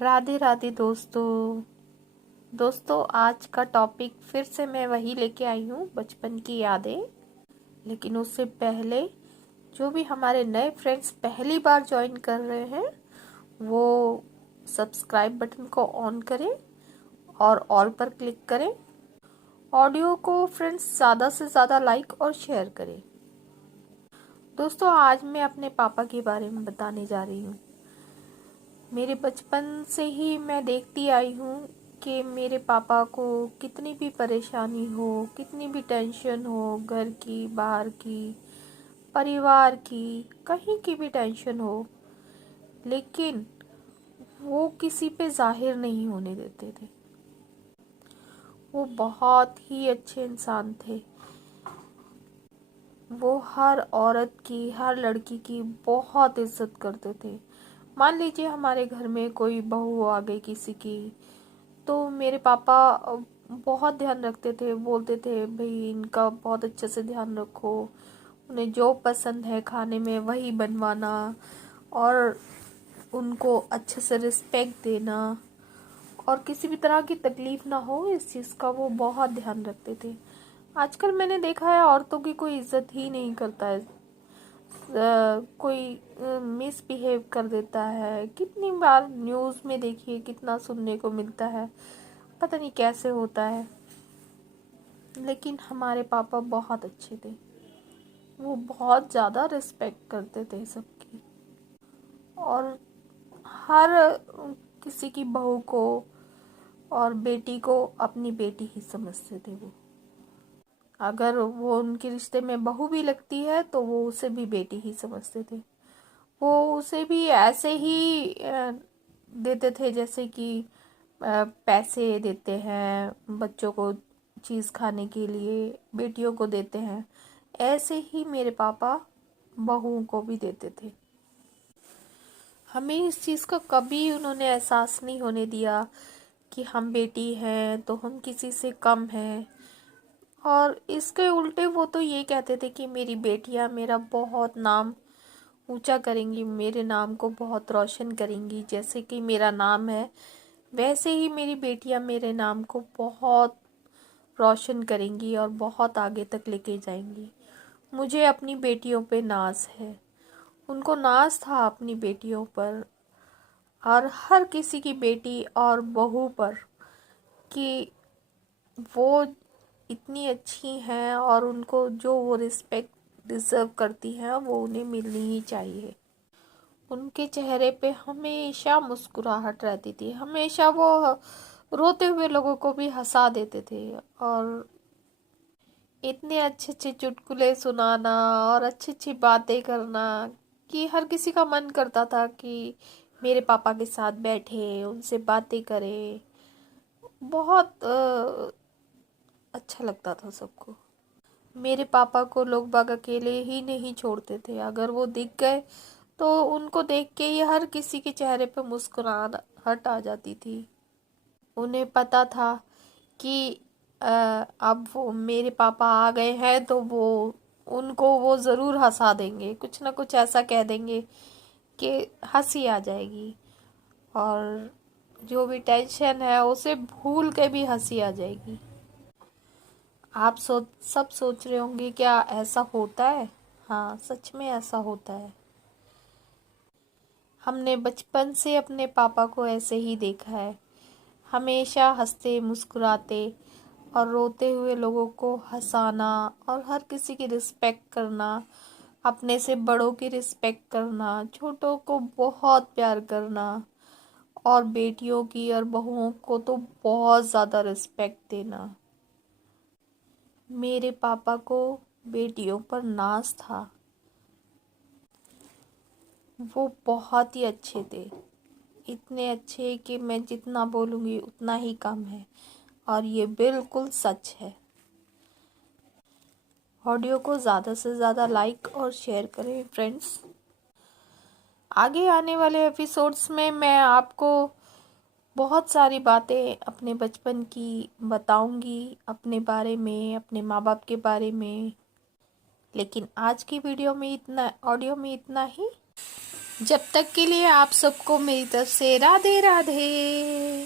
राधे राधे दोस्तों आज का टॉपिक फिर से मैं वही लेके आई हूँ, बचपन की यादें। लेकिन उससे पहले जो भी हमारे नए फ्रेंड्स पहली बार ज्वाइन कर रहे हैं वो सब्सक्राइब बटन को ऑन करें और ऑल पर क्लिक करें। ऑडियो को फ्रेंड्स ज़्यादा से ज़्यादा लाइक और शेयर करें। दोस्तों आज मैं अपने पापा के बारे में बताने जा रही हूँ। मेरे बचपन से ही मैं देखती आई हूँ कि मेरे पापा को कितनी भी परेशानी हो, कितनी भी टेंशन हो, घर की, बाहर की, परिवार की, कहीं की भी टेंशन हो, लेकिन वो किसी पे जाहिर नहीं होने देते थे। वो बहुत ही अच्छे इंसान थे। वो हर औरत की, हर लड़की की बहुत इज्जत करते थे। मान लीजिए हमारे घर में कोई बहू आ गई किसी की, तो मेरे पापा बहुत ध्यान रखते थे, बोलते थे भाई इनका बहुत अच्छे से ध्यान रखो, उन्हें जो पसंद है खाने में वही बनवाना और उनको अच्छे से रिस्पेक्ट देना और किसी भी तरह की तकलीफ ना हो इस चीज़ का वो बहुत ध्यान रखते थे। आजकल मैंने देखा है औरतों की कोई इज्जत ही नहीं करता है। कोई मिसबिहेव कर देता है। कितनी बार न्यूज़ में देखिए कितना सुनने को मिलता है, पता नहीं कैसे होता है। लेकिन हमारे पापा बहुत अच्छे थे। वो बहुत ज़्यादा रिस्पेक्ट करते थे सबकी और हर किसी की बहू को और बेटी को अपनी बेटी ही समझते थे। वो अगर वो उनके रिश्ते में बहू भी लगती है तो वो उसे भी बेटी ही समझते थे। वो उसे भी ऐसे ही देते थे जैसे कि पैसे देते हैं बच्चों को चीज़ खाने के लिए, बेटियों को देते हैं, ऐसे ही मेरे पापा बहुओं को भी देते थे। हमें इस चीज़ का कभी उन्होंने एहसास नहीं होने दिया कि हम बेटी हैं तो हम किसी से कम हैं। और इसके उल्टे वो तो ये कहते थे कि मेरी बेटियां मेरा बहुत नाम ऊंचा करेंगी, मेरे नाम को बहुत रोशन करेंगी। जैसे कि मेरा नाम है वैसे ही मेरी बेटियां मेरे नाम को बहुत रोशन करेंगी और बहुत आगे तक लेके जाएंगी। मुझे अपनी बेटियों पे नाज है। उनको नाज था अपनी बेटियों पर और हर किसी की बेटी और बहू पर कि वो इतनी अच्छी हैं और उनको जो वो रिस्पेक्ट डिज़र्व करती हैं वो उन्हें मिलनी ही चाहिए। उनके चेहरे पे हमेशा मुस्कुराहट रहती थी। हमेशा वो रोते हुए लोगों को भी हंसा देते थे और इतने अच्छे अच्छे चुटकुले सुनाना और अच्छी अच्छी बातें करना कि हर किसी का मन करता था कि मेरे पापा के साथ बैठे उनसे बातें करें। बहुत अच्छा लगता था सबको। मेरे पापा को लोग बाग अकेले ही नहीं छोड़ते थे। अगर वो दिख गए तो उनको देख के ही हर किसी के चेहरे पे मुस्कुराहट आ जाती थी। उन्हें पता था कि अब वो मेरे पापा आ गए हैं तो वो उनको वो ज़रूर हंसा देंगे, कुछ ना कुछ ऐसा कह देंगे कि हंसी आ जाएगी और जो भी टेंशन है उसे भूल के भी हंसी आ जाएगी। आप सब सोच रहे होंगे क्या ऐसा होता है? हाँ, सच में ऐसा होता है। हमने बचपन से अपने पापा को ऐसे ही देखा है। हमेशा हंसते मुस्कुराते और रोते हुए लोगों को हंसाना और हर किसी की रिस्पेक्ट करना, अपने से बड़ों की रिस्पेक्ट करना, छोटों को बहुत प्यार करना और बेटियों की और बहुओं को तो बहुत ज़्यादा रिस्पेक्ट देना। मेरे पापा को बेटियों पर नाज था। वो बहुत ही अच्छे थे, इतने अच्छे कि मैं जितना बोलूँगी उतना ही कम है और ये बिल्कुल सच है। ऑडियो को ज़्यादा से ज़्यादा लाइक और शेयर करें फ्रेंड्स। आगे आने वाले एपिसोड्स में मैं आपको बहुत सारी बातें अपने बचपन की बताऊंगी, अपने बारे में, अपने माँ बाप के बारे में। लेकिन आज की वीडियो में इतना, ऑडियो में इतना ही। जब तक के लिए आप सबको मेरी तरफ से राधे राधे।